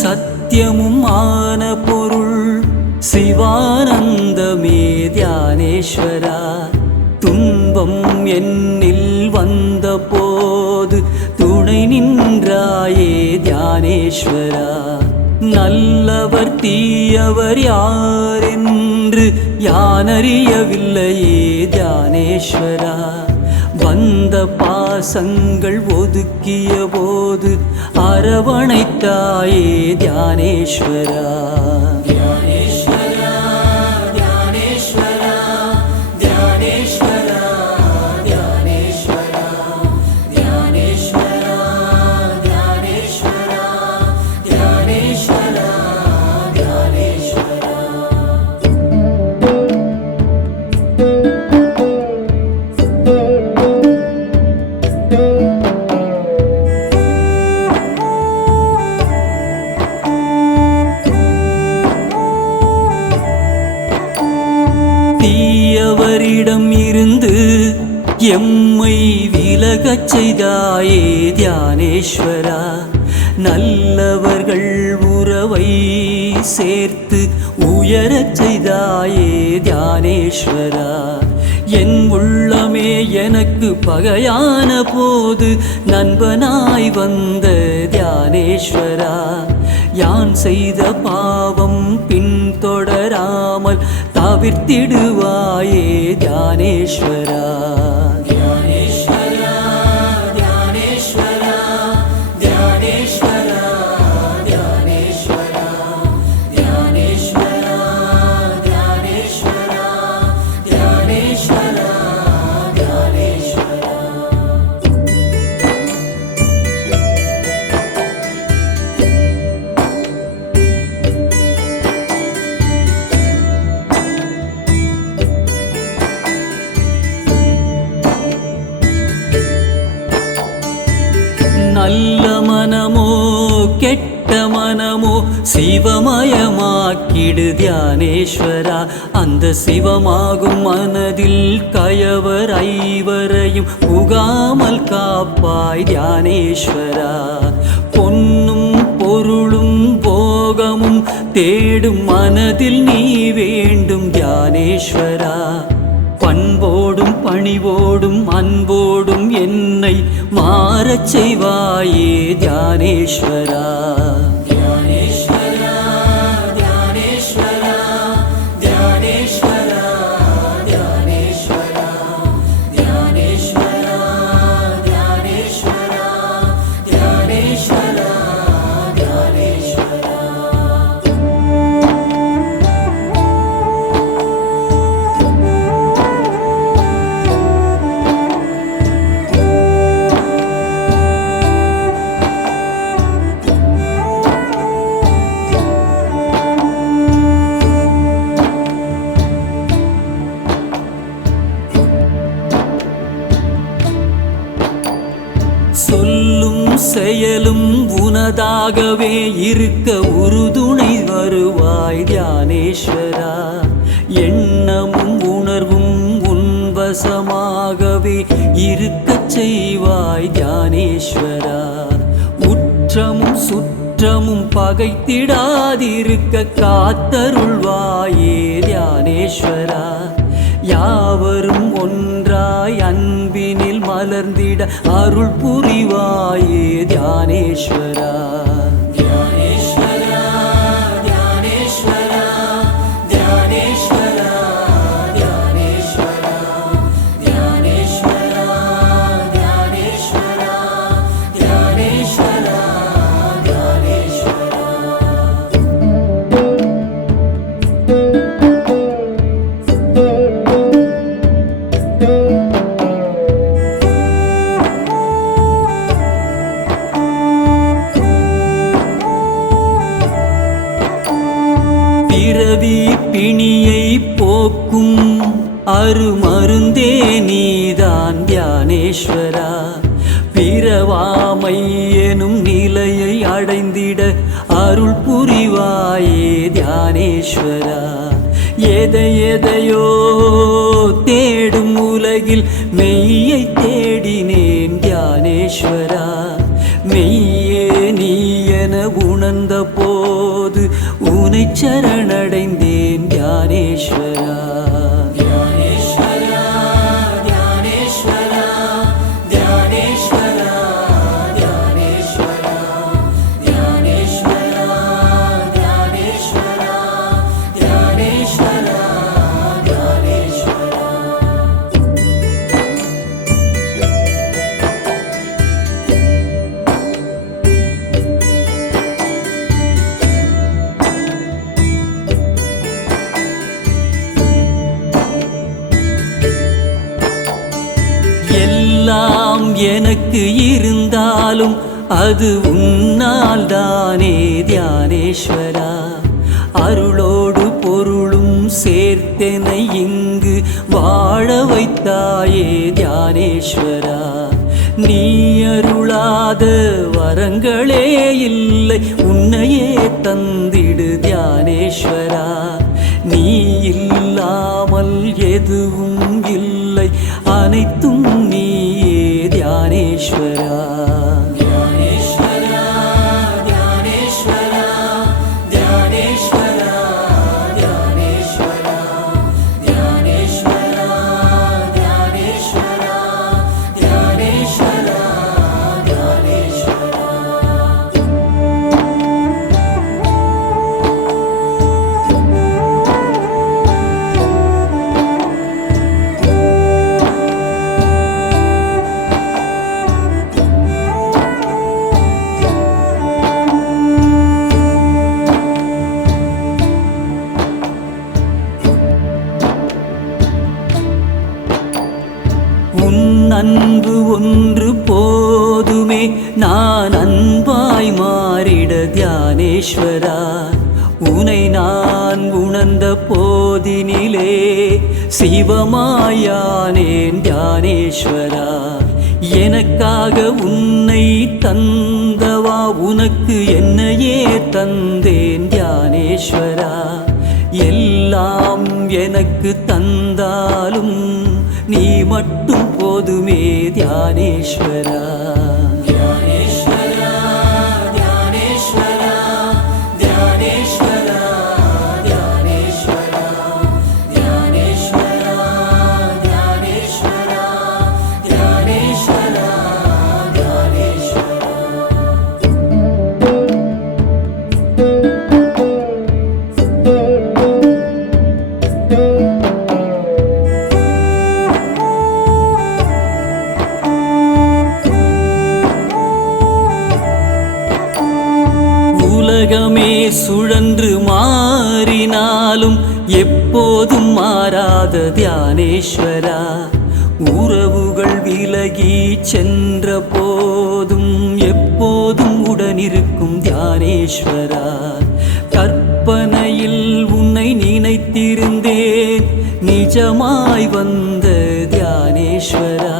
சத்தியமும் ஆன பொருள் சிவானந்தமே தியானேஸ்வரா. துன்பம் என்னில் வந்த போது துணை நின்றாயே தியானேஸ்வரா. நல்லவர் தீயவர் யாரென்று யானறியவில்லையே தியானேஸ்வரா. வந்த பாசங்கள் ஒதுக்கிய போது அரவணைத்தாயே தியானேஸ்வரா. தியானேஸ்வரா தியானேஸ்வரா தியானேஸ்வரா தியானேஸ்வரா தியானேஸ்வரா தியானேஸ்வரா தியானேஸ்வரா தியானேஸ்வரா. தீயவரிடம் இருந்து எம்மை விலகச் செய்தாயே தியானேஸ்வரா. நல்லவர்கள் உறவை சேர்த்து உயரச் செய்தாயே தியானேஸ்வரா. என் உள்ளமே எனக்கு பகையான போது நண்பனாய் வந்த தியானேஸ்வரா. யான் செய்த பாவம் பின்தொடராமல் தவிர்த்திடுவாயே தியானேஸ்வரா. தியானேஸ்வரா தியானேஸ்வரா தியானேஸ்வரா தியானேஸ்வரா தியானேஸ்வரா தியானேஸ்வரா தியானேஸ்வரா தியானேஸ்வரா. நல்ல மனமோ கெட்ட மனமோ சிவமயமாக்கிடு தியானேஸ்வரா. அந்த சிவமாகும் மனதில் கயவர் ஐவரையும் புகாமல் காப்பாய் தியானேஸ்வரா. பொன்னும் பொருளும் போகமும் தேடும் மனதில் நீ வேண்டும் தியானேஸ்வரா. பண்போடும் பணிவோடும் அன்போடும் என்னை மாறச் செய்வாயே தியானேஸ்வரா. தியானேஸ்வரா தியானேஸ்வரா தியானேஸ்வரா தியானேஸ்வரா தியானேஸ்வரா தியானேஸ்வரா தியானேஸ்வரா தியானேஸ்வரா. சொல்லும் செயலும் உனதாகவே இருக்க உறுதுணை வருவாய் தியானேஸ்வரா. எண்ணமும் உணர்வும் உன்வசமாகவே இருக்கச் செய்வாய் தியானேஸ்வரா. உற்றமும் சுற்றமும் பகைத்திடாதிருக்க காத்தருள்வாயே தியானேஸ்வரா. யாவரும் ஒன்றாய் அன்பினில் மலர்ந்திட அருள் புரிவாயே தியானேஸ்வரா. தியானேஸ்வரா தியானேஸ்வரா தியானேஸ்வரா தியானேஸ்வரா தியானேஸ்வரா தியானேஸ்வரா தியானேஸ்வரா தியானேஸ்வரா. பிறவி பிணியை போக்கும் அருமருந்தே நீதான் தியானேஸ்வரா. பிறவாமை எனும் நிலையை அடைந்திட அருள் புரிவாயே தியானேஸ்வரா. எதையோ தேடும் உலகில் மெய்யை தேடினேன் தியானேஸ்வரா. மெய்யே நீ என உணர்ந்த போ உனை சரணடைந்தேன் தியானேஸ்வரா. தியானேஸ்வரா தியானேஸ்வரா தியானேஸ்வரா தியானேஸ்வரா தியானேஸ்வரா தியானேஸ்வரா தியானேஸ்வரா தியானேஸ்வரா. எல்லாம் எனக்கு இருந்தாலும் அது உன்னால் தானே தியானேஸ்வரா. அருளோடு பொருளும் சேர்த்தெனை இங்கு வாழ வைத்தாயே தியானேஸ்வரா. நீ அருளாத வரங்களே இல்லை, உன்னையே தந்திடு தியானேஸ்வரா. நீ இல்லாமல் எதுவும் இல்லை, அனைத்தும் நீயே தியானேஸ்வரா. தியானேஸ்வரா தியானேஸ்வரா தியானேஸ்வரா தியானேஸ்வரா தியானேஸ்வரா தியானேஸ்வரா தியானேஸ்வரா தியானேஸ்வரா. உன் அன்பு ஒன்று போதுமே, நான் அன்பாய் மாறிட தியானேஸ்வரா. உனை நான் உணர்ந்த போதினிலே சிவமாயானேன் தியானேஸ்வரா. எனக்காக உன்னை தந்தவா, உனக்கு என்னையே தந்தேன் தியானேஸ்வரா. எல்லாம் எனக்கு தந்தாலும் நீ மட்டும் போதுமே தியானேஸ்வரா. தியானேஸ்வரா தியானேஸ்வரா தியானேஸ்வரா தியானேஸ்வரா தியானேஸ்வரா தியானேஸ்வரா தியானேஸ்வரா தியானேஸ்வரா. உலகமே சுழன்று மாறினாலும் எப்போதும் மாறாத தியானேஸ்வரா. உறவுகள் விலகி சென்ற போதும் எப்போதும் உடனிருக்கும் தியானேஸ்வரா. கற்பனையில் உன்னை நினைத்திருந்தேன், நிஜமாய் வந்த தியானேஸ்வரா.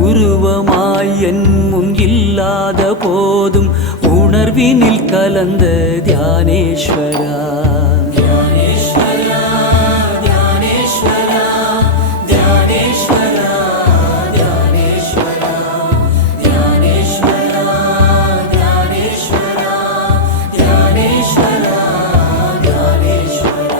உருவமாய் என் முன் இல்லாத போதும் உணர்வினில் கலந்த தியானேஸ்வரா. தியானேஸ்வரா தியானேஸ்வரா தியானேஸ்வரா தியானேஸ்வரா தியானேஸ்வரா தியானேஸ்வரா தியானேஸ்வரா தியானேஸ்வரா.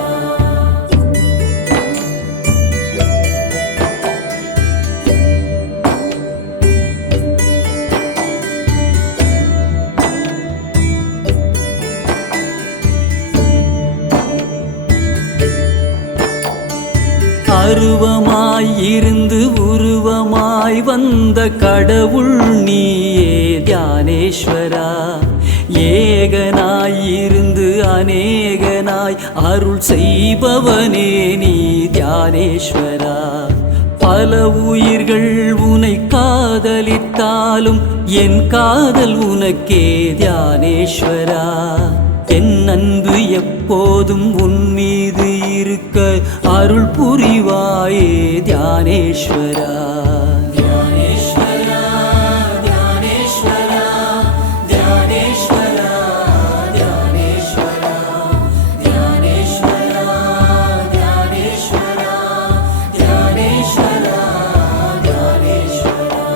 அருவமாய் இருந்து உருவமாய் வந்த கடவுள் நீயே தியானேஸ்வரா. ஏகனாய் இருந்து அநேகனாய் அருள் செய்பவனே நீ தியானேஸ்வரா. பல உயிர்கள் உனை காதலித்தாலும் என் காதல் உனக்கே தியானேஸ்வரா. என் அன்பு எப்போதும் உன் மீது இருக்க அருள் புரிவாயே தியானேஸ்வரா. தியானேஸ்வரா தியானேஸ்வரா தியானேஸ்வரா தியானேஸ்வரா தியானேஸ்வரா தியானேஸ்வரா தியானேஸ்வரா தியானேஸ்வரா.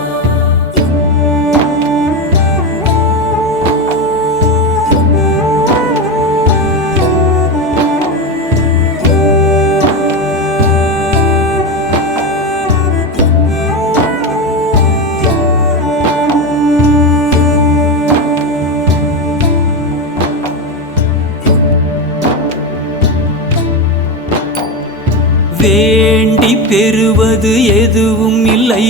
பெறுவது எதுவும் இல்லை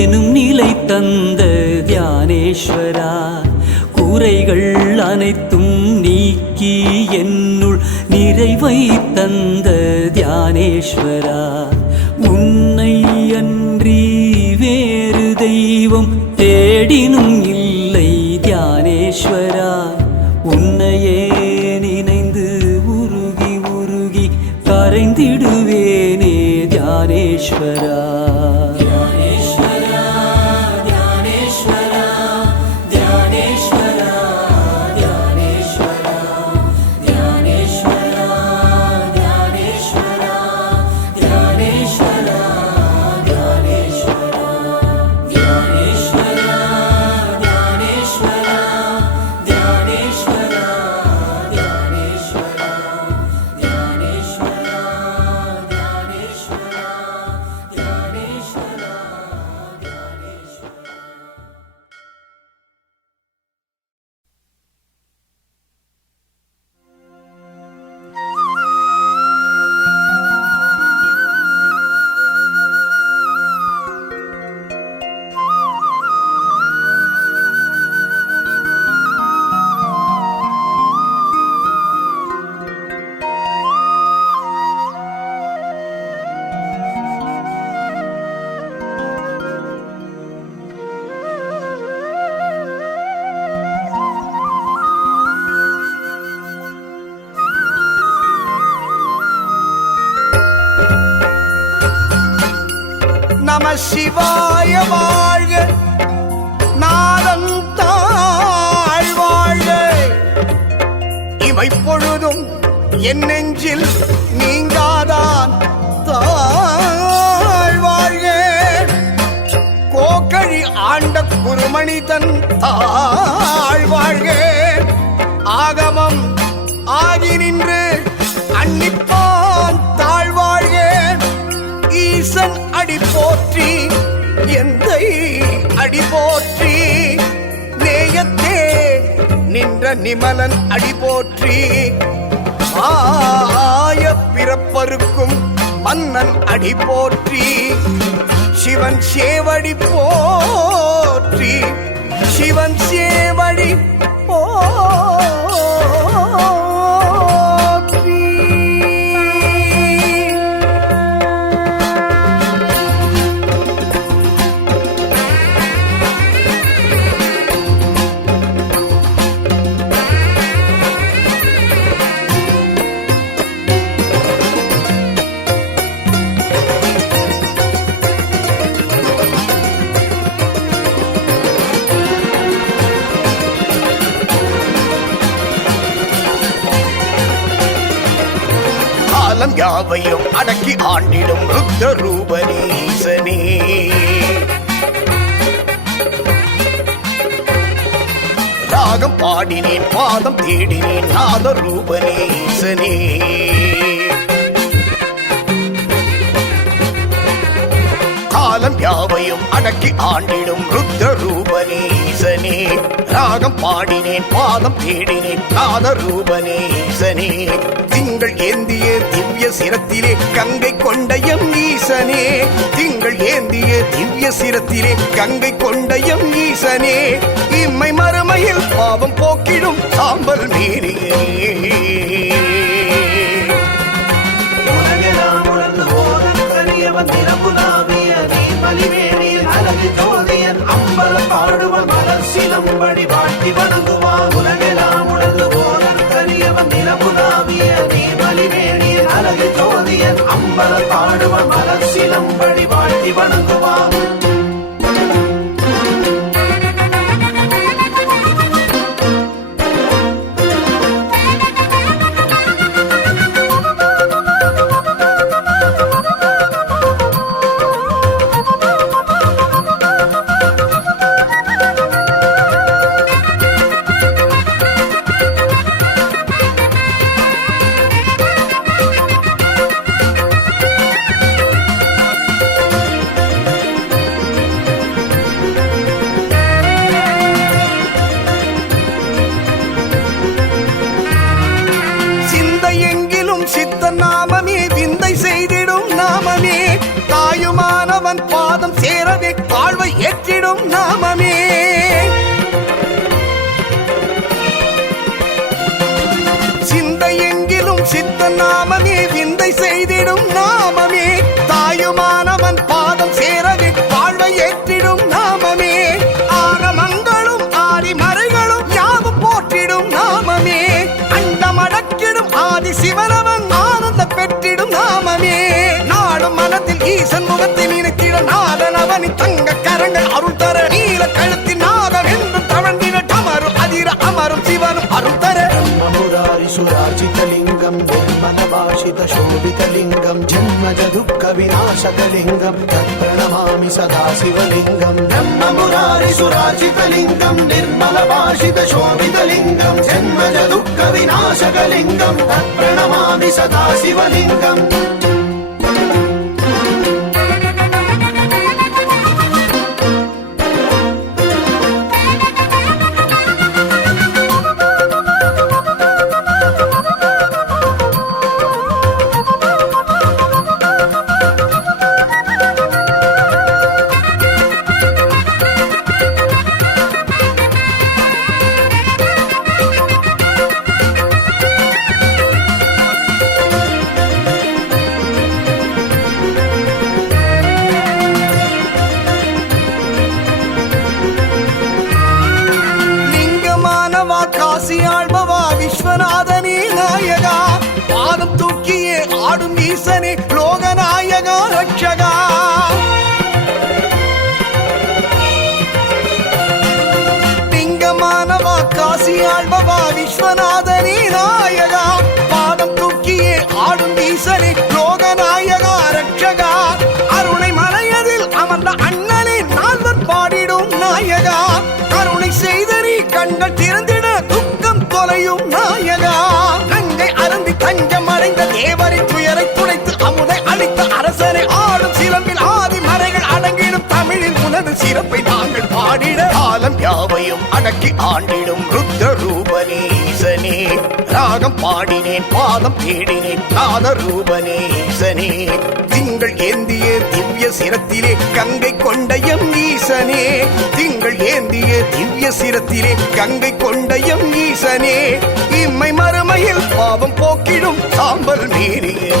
எனும் நிலை தந்த தியானேஸ்வரா, குறைகள் அனைத்தும் நீக்கி என்னுள் நிறைவை தந்த தியானேஸ்வரா, உன்னை அன்றி வேறு தெய்வம் தேடினும் இல்லை தியானேஸ்வரா, உன்னையே நினைந்து உருகி உருகி கரைந்திடுவேனே தியானேஸ்வரா. நம சிவாய வாழ்க, நாதம் தாழ் வாழ்க, இமைப்பொழுதும் என் நெஞ்சில் நீங்காதான் தாழ் வாழ்க, கோக்கழி ஆண்ட குருமணி தன் தாழ் வாழ்க, ஆகமம் ஆகி நின்று அன்னிப்பான் தாழ் வாழ்க, ஈசன் அடி போற்றி எந்தை அடி போற்றி, நேயத்தே நின்ற நிமலன் அடி போற்றி, ஆய பிறப்பருக்கும் மன்னன் அடி போற்றி, சிவன் சேவடி போற்றி, சிவன் சேவடி யாவையும் அடக்கி ஆண்டிடும் ருத்ர ரூபனீசனே, ராகம் பாடினேன் பாதம் தேடினேன் நாத ரூபனீசனே, காலம் யாவையும் அடக்கி ஆண்டிடும் ருத்ர ரூபனீசனே, ராகம் பாடினேன் பாதம் தேடினேன் நாத ரூபனீசனே, திங்கள் ஏந்திய திவ்ய சிரத்திலே கங்கை கொண்டயம் ஈசனே, திங்கள் ஏந்திய திவ்ய சிரத்திலே கங்கை கொண்டயம் ஈசனே, இம்மை மறுமையில் பாவம் போக்கிடும் சாம்பல் மீறியே, உலகெல்லாம் உணர்ந்து போதன் கரியவன் நிரம்புலாவிய நீர்மலிவேணியில் அழகு ஜோதியன் அம்பலம் பாடுவன் மலர் சிலம்படி வாட்டி வணங்குவான், உலகெல்லாம் உணர்ந்து போதன் கரியவன் நிரம்புலாவிய நீர்மலிவேணியில் அழகு ஜோதியன் அம்பலம் பாடுவன் மலர் சிலம்படி வாட்டி வணங்குவான். தாயுமானவன் பாதம் சேரவே வாழ்வை ஏற்றிடும் நாமமே. சிந்தை எங்கிலும் சித்த நாமமே, விந்தை செய்திடும் நாமமே. தாயுமானவன் பாதம் சேரவே வாழ்வை ஏற்றிடும் நாமமே. ஆகமங்களும் ஆதிமறைகளும் யாவும் போற்றிடும் நாமமே. அண்டமடக்கிடும் ஆதி சிவனவன் ஆனந்த பெற்றிடும் நாமமே. நாடும் மனத்தில் ஈசன் முகத்தை நினைத்திட நாதன் அவனின் தங்க கரங்கள் அருள் தர நீல கழுத்தின் நாதம் என்றும் தவழ்ந்திட அமரும் அதிர அமரும் சிவனும் அருள் தர. சுராஜிதலிங்கம் ஜன்மனபாஷிதசோபிதலிங்கம் ஜன்மஜ துக்க விநாசகலிங்கம் தத்பிரணமாமி சதா சிவலிங்கம். பிரம்மமுராரி சுராஜிதலிங்கம் நிர்மலபாஷிதசோபிதலிங்கம் ஜன்மஜ துக்க விநாசகலிங்கம் தத்பிரணமாமி சதா சிவலிங்கம். காசியாழ்பவா விஸ்வநாதனே நாயகா, பாதம் தூக்கியே ஆடும் ஈசனே லோகநாயகா ரட்சகா. லிங்கமானவா காசியாழ்பவா விஸ்வநாதனே நாயகா, பாதம் தூக்கியே ஆடும் ஈசனே லோகநாயகா ரட்சகா. அருணை மலையதில் அமர்ந்த அண்ணனே நால்வர் பாடிடும் நாயகா. கருணை செய்த நீ கண்கள் திறந்திட துக்கம் தொலையும் நாயகா. கங்கை அருந்தி தஞ்சம் அடைந்த தேவரின் துயரை துடைத்து அமுதை அளித்த அரசனை ஆடும் சிலம்பில் ஆதி மறைகள் அடங்கிடும் தமிழில் உனது சிறப்பை நாங்கள் பாடிட. காலம் யாவையும் அடக்கி ஆண்டிடும் ருத்ர ரூபனீசனே. ராகம் பாடினேன் பாதம் தேடினேன் நாத ரூபனீசனே. திங்கள் ஏந்திய திவ்ய சிரத்திலே கங்கை கொண்டயம் ஈசனே. திங்கள் ஏந்திய திவ்ய சிரத்திலே கங்கை கொண்டயம் ஈசனே. இம்மை மறுமையில் பாவம் போக்கிடும் சாம்பல் மீறியே.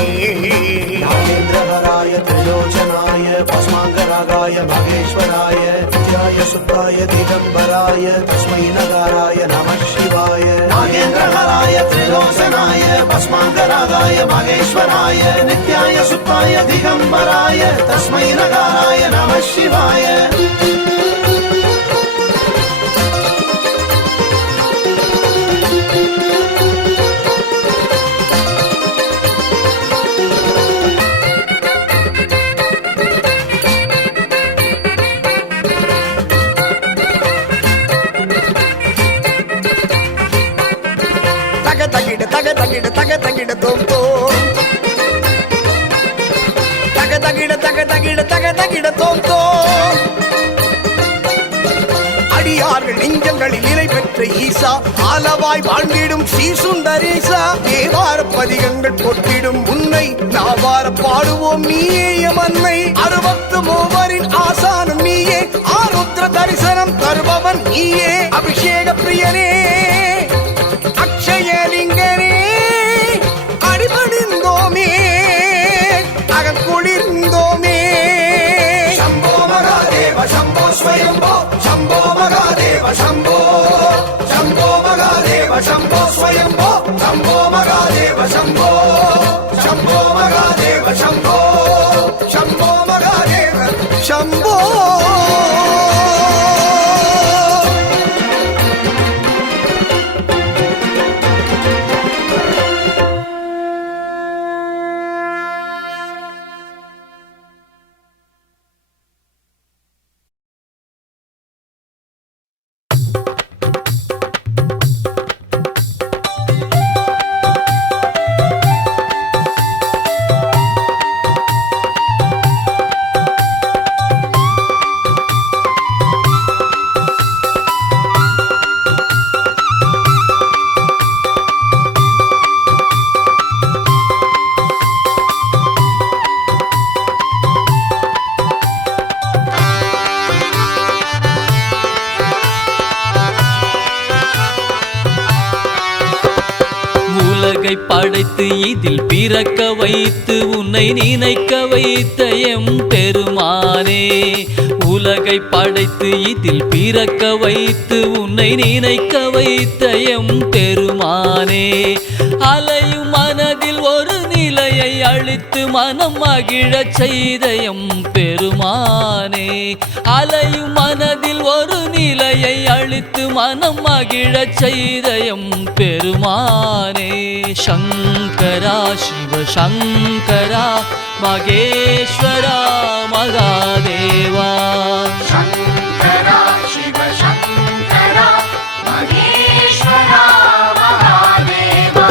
நாகேந்திரஹராய திரிலோச்சனாய பஸ்மாங்கராகாய மகேஸ்வராய நித்யாய சுத்தாய திகம்பராய தஸ்மை நகாராய நமः சிவாய. நாகேந்திரஹராய திரிலோச்சனாய பஸ்மாங்கராகாய மகேஸ்வராய நித்யாய சுத்தாய திகம்பராய தஸ்மை நகாராய நமः சிவாய. தக தகிட தக தகிட தோம் தோம். தக தகிட தக தகிட தக தகிட தோம் தோம். அடியார்கள் நெஞ்சங்களில் நிலை பெற்ற ஈசா, ஆலவாய் வாழ்ந்திடும் ஸ்ரீ சுந்தரேசா. தேவார பதிகங்கள் போற்றிடும் உன்னை நாவார பாடுவோம் நீயே எமன்னை. 63 ஆசானும் நீயே, ஆருத்ர தரிசனம் தருபவன் நீயே. அபிஷேக பிரியனே அக்ஷயலிங்கனே அடிபணிந்தோமே அகக்குளிர்ந்தோமே. शम्भो महादेव शम्भो स्वयम्भो शम्भो महादेव शम्भो शम्भो महादेव शम्भो स्वयम्भो शम्भो महादेव शम्भो शम्भो महादेव शम्भो शम्भो महादेव शम्भो. படைத்து இதில் பிறக்க வைத்து உன்னை நினைக்க வைத்த எம் பெருமானே. உலகை படைத்து இதில் பிறக்க வைத்து உன்னை நினைக்க வைத்த எம் பெருமானே. அலையும் மனதில் ஒரு நிலையை அளித்து மனம் மகிழச் செய்த எம் பெருமானே. அலையும் மனதில் ஒரு நிலையை அளித்து மனம் மகிழச் செய்த எம் பெருமானே. சங்கரா சிவ சங்கரா மகேஸ்வரா மகாதேவா. சங்கரா சிவ சங்கரா மகேஸ்வரா மகாதேவா.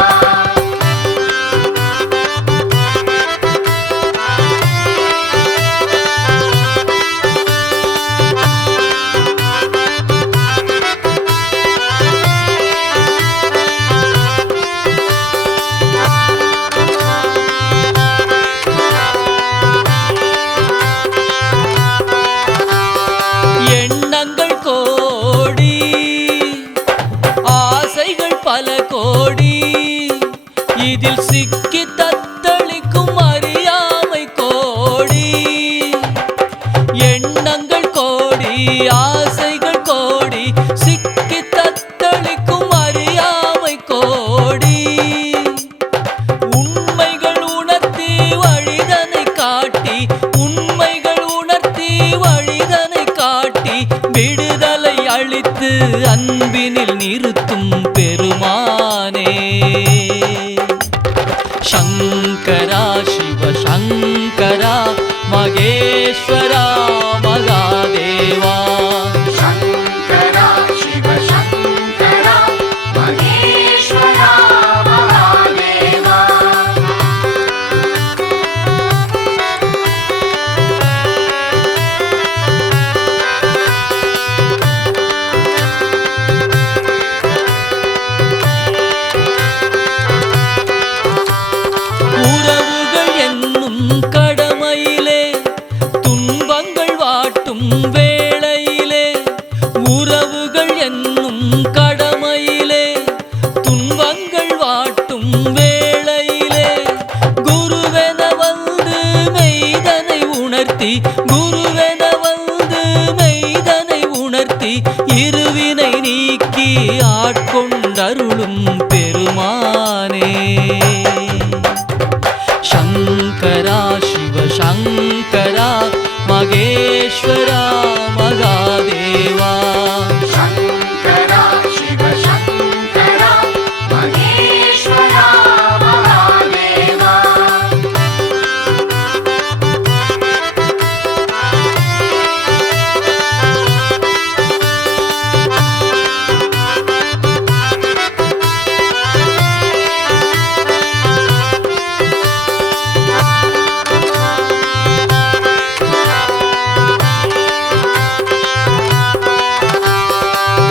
எண்ணங்கள் கோடி ஆசைகள் பல கோடி இதில் சிக்கி தத்தளிக்கும் அறியாமை கோடி. எண்ணங்கள் கோடி ஆசைகள் கோடி சிக்கி தத்தளிக்கும் அறியாமை கோடி. உண்மைகள் உணர்த்தி வழிதனை காட்டி உண்மைகள் உணர்த்தி வழிதனை காட்டி விடுதலை அளித்து அன்பினில் நிறுத்தும் பெருமானே. சங்கரா சிவ சங்கரா மகேஸ்வரா மகாதேவா. சங்கரா சிவ சங்கரா மகேஸ்வரா மகாதேவா. உறவுகள் என்னும் கடமையிலே துன்பங்கள் வாட்டும் வேளையிலே. உறவுகள் என்னும் கடமையிலே துன்பங்கள் வாட்டும் வேளையிலே. குருவென வந்து மெய்தனை உணர்த்தி குருவென வந்து மெய்தனை உணர்த்தி இருவினை நீக்கி ஆட்கொண்டருளும் பெருமானே. சங்கரா சிவ சங்கரா மகேஸ்வரா மகாதேவா. சங்கரா சிவ சங்கரா மகேஸ்வரா மகாதேவா.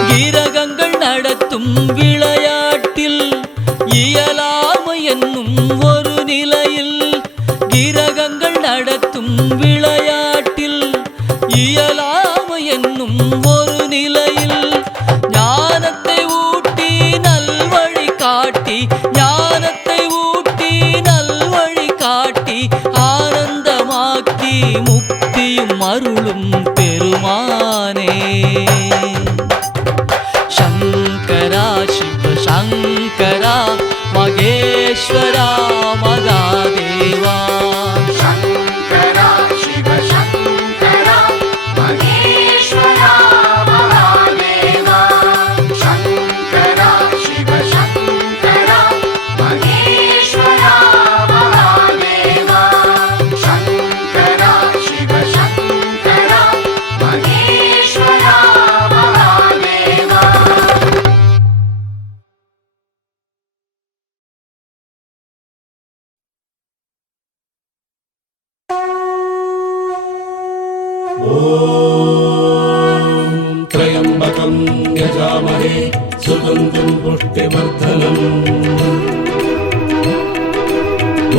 கிரகங்கள் நடத்தும் விளையாட்டில் இயலாமை என்னும் ஒரு நிலையில். கிரகங்கள் நடத்தும் விளையாட்டில் இயலாமை என்னும் ஒரு நிலையில். ஞானத்தை ஊட்டி நல்வழி காட்டி ஞானத்தை ஊட்டி நல்வழி காட்டி ஆனந்தமாக்கி முக்தியும் அருளும் பெருமானே. சங்கரா சிவ சங்கரா மகேஸ்வரா மகாதேவா. சங்கரா சிவ சங்கரா மகேஸ்வரா மகாதேவா. சங்கரா சிவ சங்கரா மகேஸ்வரா மகாதேவா. சங்கரா சிவ சங்கரா மகேஸ்வரா மகாதேவா. त्र्यम्बकं यजामहे सुगन्धिं पुष्टिवर्धनम्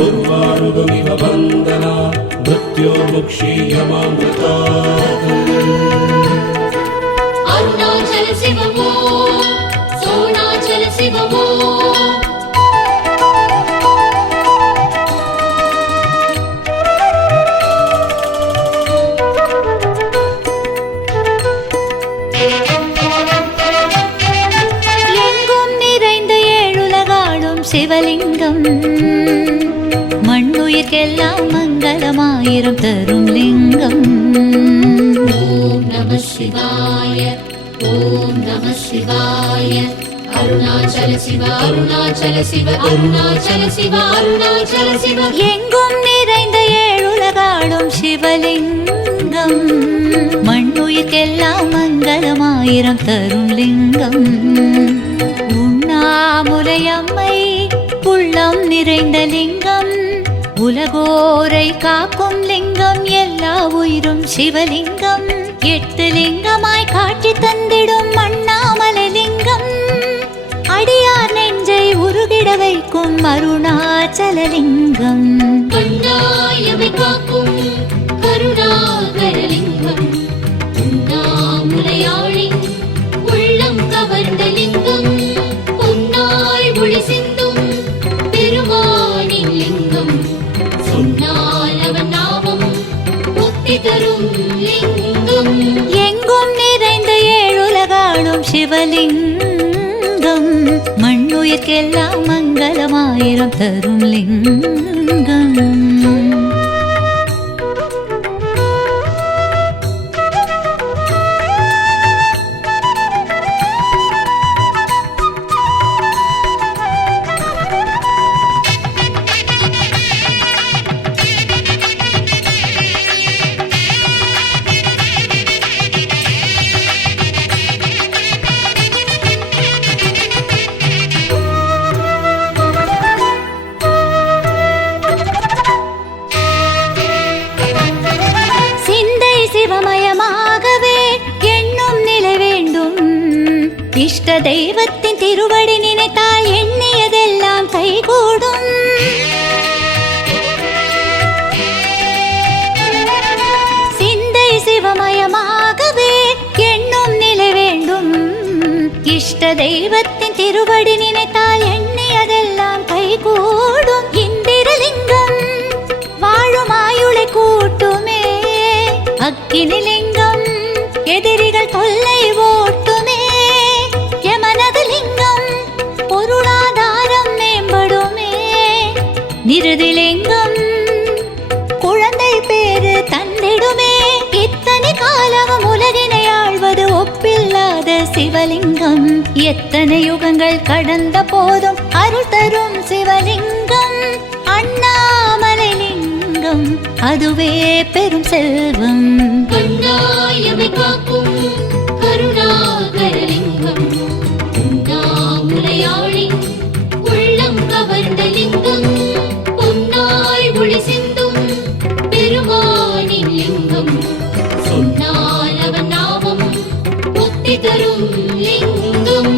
उर्वारुकमिव वन्दना मृत्योर्मुक्षीयमामृतात् अरुणाचल शिवमो सोणाचल शिवमो மங்களமாயிரம் தரும் லிங்கம். ஓம் நம சிவாய, ஓம் நம சிவாய. அருணாச்சல சிவ, அருணாச்சல சிவ, அருணாச்சல சிவ, அருணாச்சல சிவ. எங்கும் நிறைந்த ஏழுலகாடும் சிவலிங்கம், மண்ணுயிர்க்கெல்லாம் மங்களமாயிரம் தரும் லிங்கம். உண்ணாமுலையம்மை உள்ளம் நிறைந்த லிங்கம், உலகோரை காக்கும் லிங்கம், எல்லா உயிரும் சிவலிங்கம். 8 லிங்கமாய் காட்சி தந்திடும் அண்ணாமலை லிங்கம், அடியார் நெஞ்சை உருகிட வைக்கும் அருணாச்சலலிங்கம். கண்ணாயமை காக்கும் கருணாகரலிங்கம், உண்ணாமுலையாளி உள்ளம் கவர்ந்த லிங்கம், பொன்னாய் ஒளி சிந்தும் பெருமானின் லிங்கம், சொன்னால் அவன் நாமம் முக்தி தரும் லிங்கம். எங்கும் நிறைந்த ஏழுலகாடும் சிவலிங்கம், மண்ணுயிர்க்கெல்லாம் மங்களமாயிரம் தரும் லிங்கம். இஷ்ட தெய்வத்தின் திருவடி நினைத்தால் எண்ணியதெல்லாம் கைகூடும். சிந்தை சிவமயமாகவே எண்ணும் நிலை வேண்டும். இஷ்ட தெய்வத்தின் திருவடி நினைத்தால் எண்ணியதெல்லாம் கைகூடும். இந்திரலிங்கம் வாழும் ஆயுளை கூட்டுமே, அக்கினிலிங்கம் எதிரிகள் தொல்லை ஓட்டுமே, யமனது லிங்கம் பொருளாதாரம் மேம்படுமே, நிருதிலிங்கம் குழந்தை பேரு தந்திடுமே. இத்தனை காலமும் உலகினை ஆழ்வது ஒப்பில்லாத சிவலிங்கம், எத்தனை யுகங்கள் கடந்த போதும் அருள் தரும் சிவலிங்கம். அண்ணாமலை லிங்கம் அதுவே பெரும் செல்வம். கண்ணாயமை காக்கும் கருணாகரலிங்கம், உண்ணாமுலையாளி உள்ளம் கவர்ந்த லிங்கம், பொன்னாய் ஒளி சிந்தும் பெருமானின் லிங்கம், சொன்னால் அவன் நாமம் முக்தி தரும் லிங்கம்.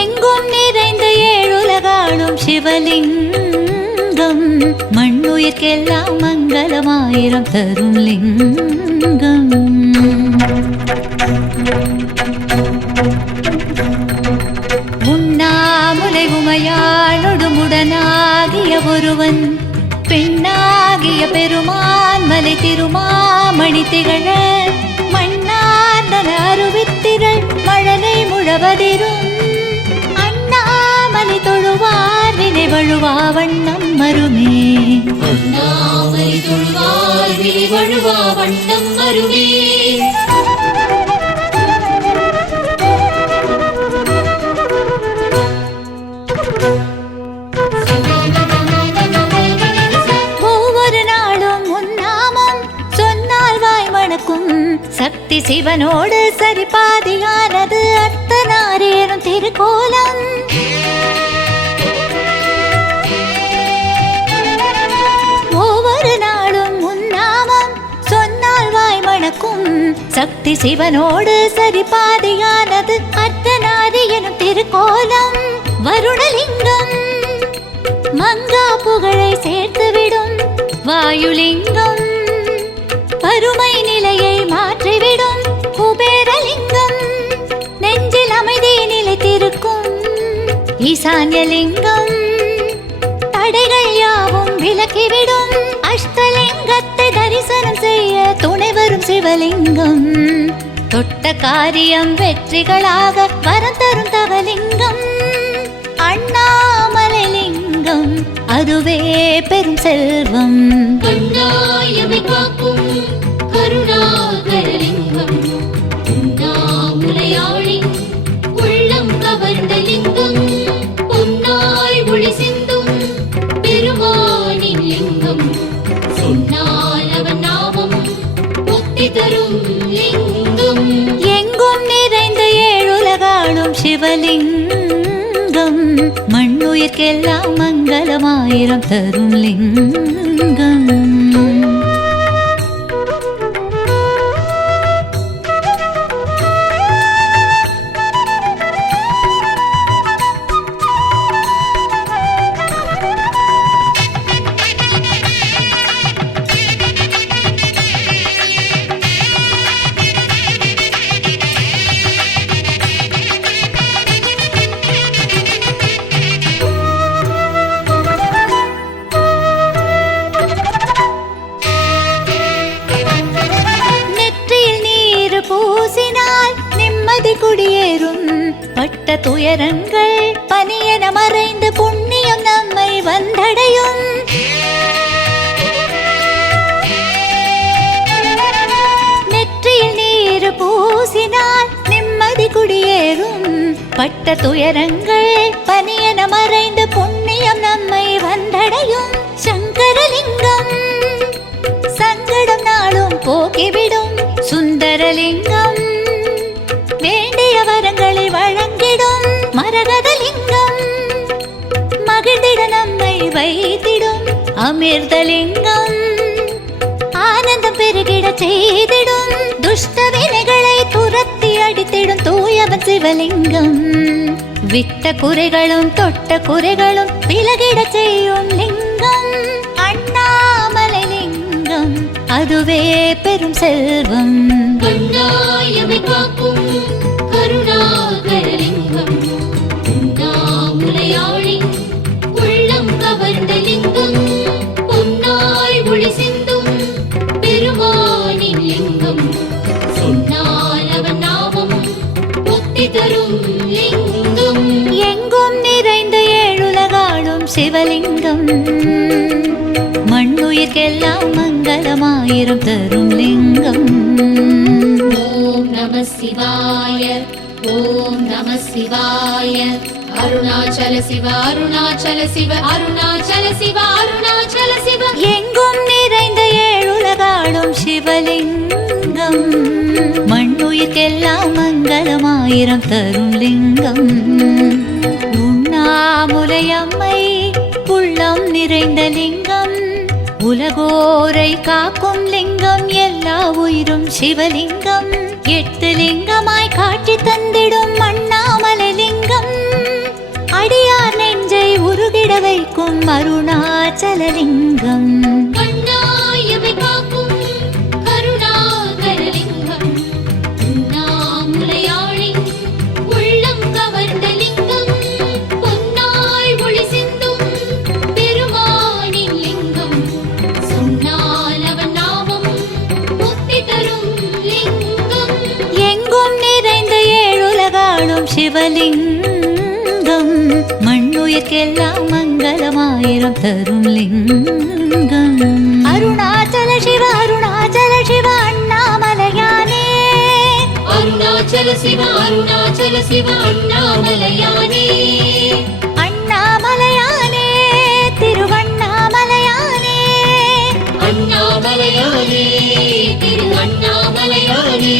எங்கும் நிறைந்த ஏழுலகாடும் சிவலிங்கம், மண்ணுயிர்க்கெல்லாம் மங்களமாயிரம் தரும் லிங்கம். உண்ணாமுலை உமையாளொடுமுடனாகிய ஒருவன், பெண்ணாகிய பெருமான் மலை திருமாமணி திகழ, மண்ணார்ந்தன அருவித்திரள் மழலை முழவதிரும், அண்ணாமலை தொழுவார் வினை வழுவா வண்ணம் மருமே. அண்ணாமலை தொழுவார் வினை வழுவா வண்ணம் மருமே. ஒவ்வொரு நாளும் உன்னாமம் சொன்னால் வாய் மணக்கும், சக்தி சிவனோடு சரிபாதியானது அர்த்தநாரேறும் திருக்கோலம். ஒவ்வொரு நாளும் உன்னாமம் சொன்னால் வாய் மணக்கும், சக்தி சிவனோடு சரிபாதியானது அர்த்தநாரி எனும் திருக்கோலம். வருணலிங்கம் மங்கா புகழை சேர்த்துவிடும், வாயுலிங்கம் வறுமை நிலையை மாற்றிவிடும், குபேரலிங்கம் நெஞ்சில் அமைதி நிலைத்திருக்கும், ஈசான்யலிங்கம் தடைகள் யாவும் விலக்கிவிடும், அஷ்டலிங்கத்தை தரிசனம் செய்ய துணை வரும் சிவலிங்கம், தொட்ட காரியம் வெற்றிகளாக வரம் தரும் தவலிங்கம். அண்ணாமலை லிங்கம் அதுவே பெரும் செல்வம். கண்ணாயமை காக்கும் கருணாகரலிங்கம் உண்ணாமுலையாளின் உள்ளம் கவர்ந்த லிங்கம் பொன்னாய் ஒளி சிந்தும் பெருமானின் லிங்கம் சொன்னால் அவன் நாமம் முக்தி தரும் லிங்கம். எங்கும் நிறைந்த ஏழுலகாளும் சிவலிங்கம் மண்ணுயிர்க்கெல்லாம் மங்களமாயிரம் தரும் லிங்கம். பூசினால் நிம்மதி குடியேறும். பட்ட துயரங்கள் பனியென மறைந்து புண்ணியம் நம்மை வந்தடையும். நெற்றியில் நீர் பூசினால் நிம்மதி குடியேறும். பட்ட துயரங்கள் பனியென மறைந்து புண்ணியம் நம்மை வந்தடையும். சங்கரலிங்கம் சங்கடம் நாளும் போக்கிவிடும். சுந்தரலிங்கம் வேண்டிய வரங்களை வழங்கிடும். மரகதலிங்கம் மகிழ்ந்திட நம்மை வைத்திடும். அமிர்தலிங்கம் ஆனந்தம் பெருகிட செய்திடும். துஷ்ட வினைகளை துரத்தி அடித்திடும் தூயவன் சிவலிங்கம். விட்ட குறைகளும் தொட்ட குறைகளும் விலகிட செய்யும் லிங்கம். அண்ணாமலை லிங்கம் அதுவே பெரும் செல்வம். கண்ணாயமை காக்கும் கருணாகரலிங்கம் உண்ணாமுலையாளின் உள்ளம் கவர்ந்த லிங்கம் பொன்னாய் ஒளி சிந்தும் பெருமானின் லிங்கம் சொன்னால் அவன் நாமம் முக்தி தரும் லிங்கம். எங்கும் நிறைந்த ஏழுலகாளும் சிவலிங்கம் மண்ணுயிர்க்கெல்லாம் மங்களமாயிரம் தரும் லிங்கம். ஓம் நம சிவாய ஓம் நம சிவாய அருணாச்சல சிவ அருணாச்சல சிவ அருணாச்சல சிவ அருணாச்சல சிவ. எங்கும் நிறைந்த ஏழுலகாளும் சிவலிங்கம் மண்ணுயிர்க்கெல்லாம் மங்களமாயிரம் தரும் லிங்கம். உண்ணாமுலையம்மை உள்ளம் நிறைந்த லிங்கம் உலகோரை காக்கும் லிங்கம். எல்லா உயிரும் சிவலிங்கம் 8 லிங்கமாய் காட்சி தந்திடும் அண்ணாமலை லிங்கம். அடியார் நெஞ்சை உருகிட வைக்கும் அருணாச்சலலிங்கம். கண்ணாயமை காக்கும் கருணாகரலிங்கம் உண்ணாமுலையாளின் உள்ளம் கவர்ந்த லிங்கம் பொன்னாய் ஒளி சிந்தும் பெருமானின் லிங்கம் சொன்னால் அவன் நாமம் முக்தி தரும் லிங்கம். எங்கும் நிறைந்த ஏழுலகாளும் சிவலிங்கம் மண்ணுயிர்க்கெல்லாம் மங்களமாயிரம் தரும் லிங்கம். அருணாச்சல சிவ அருணாச்சல சிவ அண்ணாமலையானே. அருணாச்சல சிவ அருணாச்சல சிவ அண்ணாமலையானே. அண்ணாமலையானே திருவண்ணாமலையானே. அண்ணாமலையானே திரு அண்ணாமலையானே.